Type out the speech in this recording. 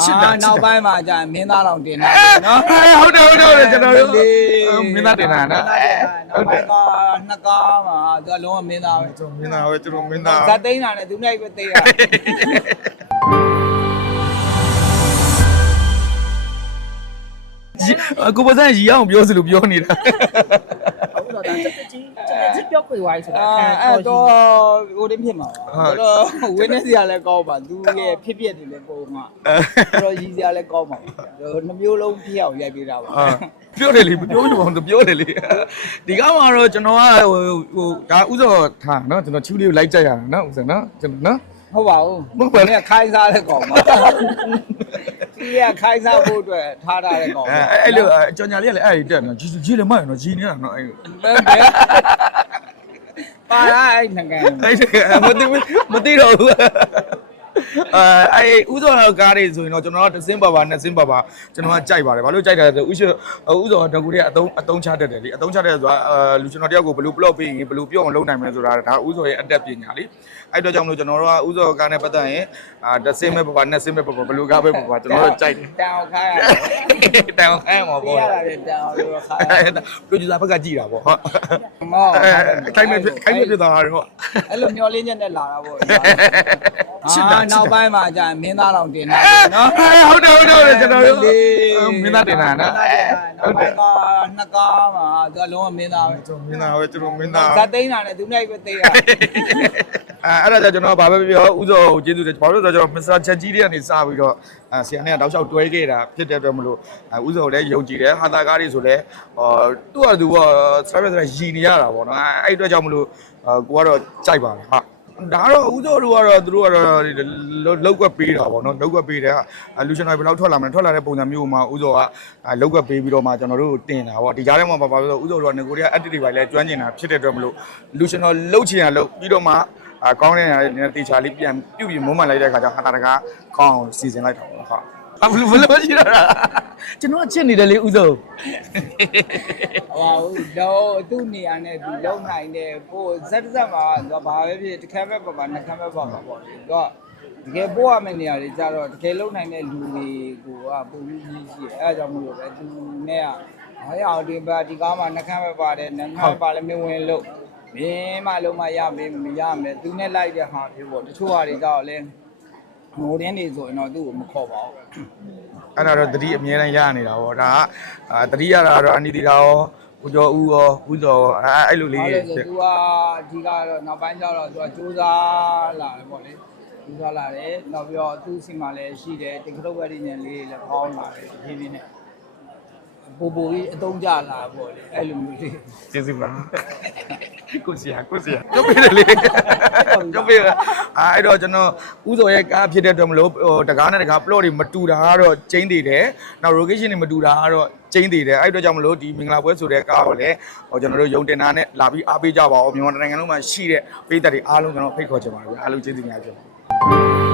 ချစ်တာအာချစ်နောက်တာပိုင်းမှာကြာမင်းသားတော်တင်လာတယ်နော်ဟုတ်တယ်ဟုတ်တယ်ဟုတ်တယ်ကျွန်တော်တို့လေမင်းသားတင်တာနော်မင်းသားတင်တာနောက်ပိုင်းကနှစ်ကားမှာသူကလုံးဝမင်းသားပဲကျွန်တော်မင်းသားပဲကျွန်တော်မင်းသားဇတ်သိန်းတာနဲ့သူနဲ့ပဲသိရကိုပစံရီအောင်ပြောစလို့ပြောနေတာအခုတော့ဒါတက်တက် ကြီးတက်တက်ကြီးပြောခွေသွားပြီဆိုတာအာခံအဲ့တော့တော့ဟိုတင်းဖြစ်မှာပါတော်တော်ဝင်းနေစရာလည်းကောင်းပါသူရဲ့ဖြစ်ဖြစ်တွေလည်းပုံမှာတော်တော်ရည်စရာလည်းကောင်းပါနှမျိုးလုံးဖြစ်အောင်ရိုက်ပေးတာပါအာပြောတယ်လေပြောလို့အောင်ပြောတယ်လေဒီကားမှာတော့ကျွန်တော်ကဟိုဟိုဒါဥစောထားနော်ကျွန်တော်ချူလေးကိုလိုက်ကြက်ရတာနော်ဥစောနော်ကျွန်တော်နော်ဟုတ်ပါဘူးမဟုတ်ပါဘူးဒီကခိုင်းစားတဲ့ကောင်ပါဒီကခိုင်းစားဖို့အတွက်ထားထားတဲ့ကောင်အဲအဲ့လိုကြောင်ညာလေးကလည်းအဲ့ဒီတက်နော်ကြီးကြီးလည်းမရနော်ကြီးနေတာနော်အဲ့ဘယ် ဘယ်ပါလာအဲ့ငကန်အဲ့မသိမသိတော့ဘူး အဲအဲ့ဥစောတော့ကားတွေဆိုရင်တော့ကျွန်တော်တို့တစ်စင်းပါပါနှစ်စင်းပါပါကျွန်တော်ကကြိုက်ပါတယ်ဘာလို့ကြိုက်တယ်လဲဆိုဥရှိဥစောတကူတွေကအတုံးအတုံးချတတ်တယ်လေအတုံးချတတ်တယ်ဆိုတာအဲလူကျွန်တော်တယောက်ကိုဘယ်လို plot ပေးရင်ဘယ်လိုပြောအောင်လုပ်နိုင်မလဲဆိုတာဒါဥစောရဲ့အတက်ပညာလေအဲ့တော့ကြောင့်မလို့ကျွန်တော်တို့ကဥစောကားနဲ့ပတ်သက်ရင်အာတစ်စင်းပဲပါပါနှစ်စင်းပဲပါပါဘယ်လိုကားပဲပါပါကျွန်တော်တို့ကြိုက်တယ်တောင်ခိုင်းရတယ်တောင်အဲမှာပြပေါ့ရတာလည်းတောင်လို့ခိုင်းအဲပရိုဂျူဆာဘက်ကကြည်တာပေါ့ဟုတ်မောအဲခိုင်းမခိုင်းမပြသွားတာတော့အဲ့လိုမျောလင်းချက်နဲ့လာတာပေါ့ချစ်တာအာနောက်ပိုင်းမှာကြာမင်းသားတော်တင်လာတယ်နော်ဟုတ်တယ်ဟုတ်တယ်ဟုတ်တယ်ကျွန်တော်တို့မင်းသားတင်တာနော်နောက်ပိုင်းကနှစ်ကားမှာသူကလုံးဝမင်းသားပဲကျွန်တော်မင်းသားပဲကျွန်တော်မင်းသားဇတ်သိန်းတာနဲ့သူနဲ့ပဲသိရအဲအဲ့ဒါကြောင့်ကျွန်တော်ဘာပဲပြောဥစောကိုကျေးဇူးတင်ဘာလို့လဲဆိုတော့ကျွန်တော်မစ္စတာချက်ကြီးတွေကနေစပြီးတော့အဲဆရာနဲ့တောက်လျှောက်တွဲခဲ့တာဖြစ်တဲ့အတွက်မလို့ဥစောကိုလည်းယုံကြည်တယ်ဟာတာကားတွေဆိုလည်းဟောသူ့ဟာသူက service နဲ့ရည်နေရတာပေါ့နော်အဲအဲ့အတွက်ကြောင့်မလို့ကိုကတော့ကြိုက်ပါတယ်ဟာ ဒါတော့ဥစောတို့ကတော့သူတို့ကတော့လောက်ကွက်ပေးတာပေါ့နော်လောက်ကွက်ပေးတယ်လူရှင်တွေဘယ်လောက်ထွက်လာမလဲထွက်လာတဲ့ပုံစံမျိုးမှာဥစောကလောက်ကွက်ပေးပြီးတော့မှကျွန်တော်တို့တင်တာပေါ့ဒီကြားထဲမှာပါပါဆိုဥစောတို့ကငကိုရီးယား active တွေလည်းကျွမ်းကျင်တာဖြစ်တဲ့အတွက်မလို့လူရှင်တော်လှုပ်ချင်တာလှုပ်ပြီးတော့မှအကောင်းတဲ့နေရာလေးနည်းတေချာလေးပြန်ပြုတ်ပြီးမုံမှန်လိုက်တဲ့ခါကျဟာတာတကားကောင်းအောင်စီစဉ်လိုက်တာပေါ့ဟုတ် အဘလို့ဘလို့ရှိတာကျွန်တော်ချစ်နေတယ်လေဥစောဟောတော့သူ့နေရာနဲ့သူလုံနိုင်တယ်ပို့ဇက်ဇက်မှာသူကဘာပဲဖြစ်တစ်ခါပဲပါပါနှစ်ခါပဲပါပါပေါ့လေသူကတကယ်ပို့ရမယ့်နေရာတွေကြတော့တကယ်လုံနိုင်တဲ့လူတွေကိုကပုံပြီးကြီးရှိတယ်အဲအကြောင်းမို့လို့ပဲသူနဲ့ကဟာရအောင်ဒီပါဒီကားမှာနှစ်ခါပဲပါတယ်နှစ်ခါပါလည်းမဝင်လို့မင်းမလုံးမရမင်းမရမယ်သူနဲ့လိုက်တဲ့ဟာမျိုးပေါ့တချို့ဟာတွေကြတော့လဲ ဟိုတင်းနေဆိုရင်တော့သူ့ကိုမခေါ်ပါဘူးအဲ့ဒါတော့တတိအမြဲတမ်းရနေတာပေါ့ဒါကအာတတိရတာကတော့အနိတိတာရောဦးကျော်ဦးရောဦးစောရောအဲအဲ့လိုလေးဟုတ်တွေတယ်ဆိုသူကအဓိကတော့နောက်ပိုင်းကျတော့သူကစူးစမ်းလာတယ်ပေါ့လေစူးစမ်းလာတယ်နောက်ပြီးတော့သူ့စီမှာလည်းရှိတယ်တကထုတ်ဝက်ရင်းလေးလည်းပေါင်းလာတယ်ဖြည်းဖြည်းနဲ့ပူပူကြီးအတုံးကြလာပေါ့လေအဲ့လိုမျိုးလေး ကျေးဇူးပါ ကိုစီယာကိုစီယာကျုပ်ပြတယ်လေကျုပ်ပြအဲ့တော့ကျွန်တော်ဦးစောရဲ့ကားဖြစ်တဲ့အတွက်မလို့ဟိုတကားနဲ့တကား plot တွေမတူတာကတော့ကျင်းသေးတယ်နောက် location တွေမတူတာကတော့ကျင်းသေးတယ်အဲ့အတွက်ကြောင့်မလို့ဒီမင်္ဂလာပွဲဆိုတဲ့ကားကိုလည်းဟိုကျွန်တော်တို့ယုံတင်တာနဲ့လာပြီးအားပေးကြပါဦးမြန်မာနိုင်ငံလုံးမှာရှိတဲ့ပြည်သက်တွေအားလုံးကျွန်တော်ဖိတ်ခေါ်ချင်ပါတယ်အားလုံးကျေးဇူးများကြပါ